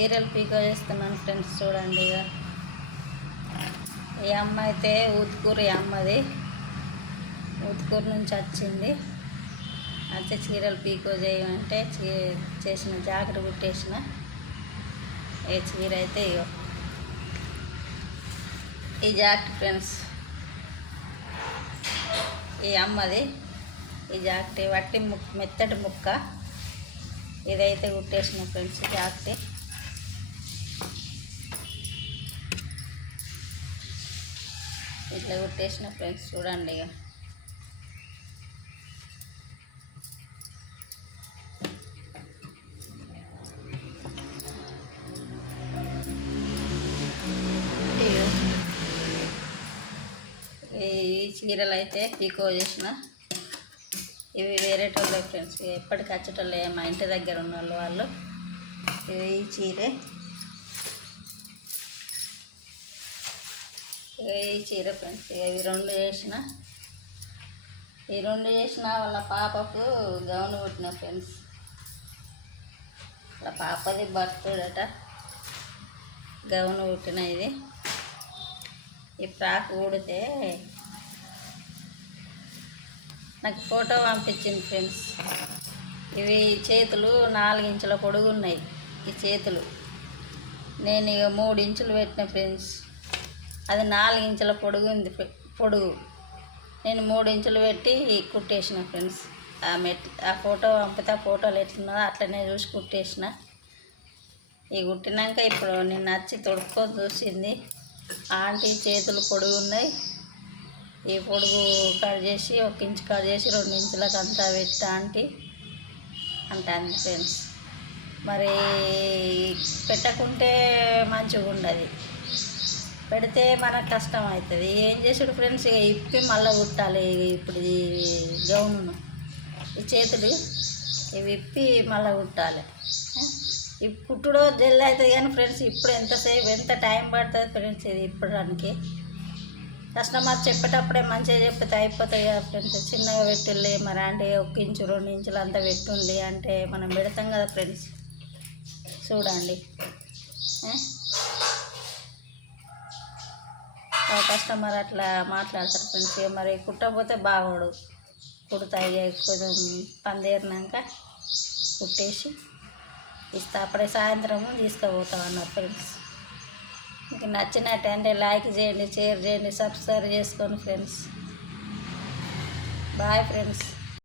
చీరలు పీకో చేస్తున్నాను ఫ్రెండ్స్. చూడండి ఇక ఈ అమ్మ అయితే ఊతుకూరు, ఈ అమ్మది ఊతుకూరు నుంచి వచ్చింది. అయితే చీరలు పీకో చేయమంటే చేసిన జాకెట్ కుట్టేసిన. ఏ చీర అయితే ఇగో ఈ జాకెట్ ఫ్రెండ్స్, ఈ అమ్మది ఈ జాకెట్ వట్టి మెత్తటి ముక్క ఇదైతే కుట్టేసిన ఫ్రెండ్స్. జాకెట్ ఇట్లా కుట్టేసిన ఫ్రెండ్స్. చూడండి ఇక ఈ చీరలు అయితే పీకో చేసిన. ఇవి వేరేటోళ్ళే ఫ్రెండ్స్, ఎప్పటికి వచ్చేటోళ్ళే, మా ఇంటి దగ్గర ఉన్న వాళ్ళు. ఇవి ఈ చీరే, ఈ చీర ఫ్రెండ్స్. ఇవి రెండు చేసిన. ఈ రెండు చేసిన వాళ్ళ పాపకు గౌన్ కుట్టిన ఫ్రెండ్స్. వాళ్ళ పాపది బర్త్డేట గౌన్ కుట్టిన. ఇది ఈ ఫ్రాక్ కుడితే నాకు ఫోటో పంపించింది ఫ్రెండ్స్. ఇవి చేతులు 4 ఇంచుల పొడుగు ఉన్నాయి. ఈ చేతులు నేను ఇక 3 ఇంచులు పెట్టిన ఫ్రెండ్స్. అది 4 ఇంచుల పొడుగు ఉంది. పొడుగు నేను 3 ఇంచులు పెట్టి కుట్టేసిన ఫ్రెండ్స్. ఆ ఫోటో పంపితే ఆ ఫోటోలు ఎట్లున్నదో అట్లనే చూసి కుట్టేసిన. ఈ కుట్టినాక ఇప్పుడు నేను నచ్చి తొడుక్కొని చూసింది. ఆంటీ చేతులు పొడుగు ఉన్నాయి, ఈ పొడుగు కట్ చేసి 1 ఇంచు కట్ చేసి 2 ఇంచులకు అంతా పెట్టా ఆంటీ అంటాను ఫ్రెండ్స్. మరి పెట్టకుంటే మంచిగా ఉండదు, పెడితే మనకు కష్టం అవుతుంది. ఏం చేసుడు ఫ్రెండ్స్, ఇక ఇప్పి మళ్ళీ కుట్టాలి. ఇప్పుడు ఈ గౌను ఈ చేతులు ఇవి ఇప్పి మళ్ళీ కుట్టాలి. ఈ కుట్టుడో జల్ది అవుతుంది కానీ ఫ్రెండ్స్, ఇప్పుడు ఎంత టైం పడుతుంది ఫ్రెండ్స్ ఇది ఇప్పడానికి. కస్టమర్ చెప్పేటప్పుడే మంచిగా చెప్పితే అయిపోతాయి కదా ఫ్రెండ్స్. చిన్నగా పెట్టుండి మరి అంటే 1 ఇంచు 2 ఇంచులు అంతా పెట్టుండి అంటే మనం పెడతాం కదా ఫ్రెండ్స్. చూడండి కస్టమర్ అట్లా మాట్లాడతారు ఫ్రెండ్స్. మరి కుట్టకపోతే బాగోడు. కుడతాయి కొంచెం పందేరినాక కుట్టేసి ఇస్తా. అప్పుడే సాయంత్రము తీసుకుపోతాం అన్నారు ఫ్రెండ్స్. మీకు నచ్చినట్టంటే లైక్ చేయండి, షేర్ చేయండి, సబ్స్క్రైబ్ చేసుకోండి ఫ్రెండ్స్. Bye friends.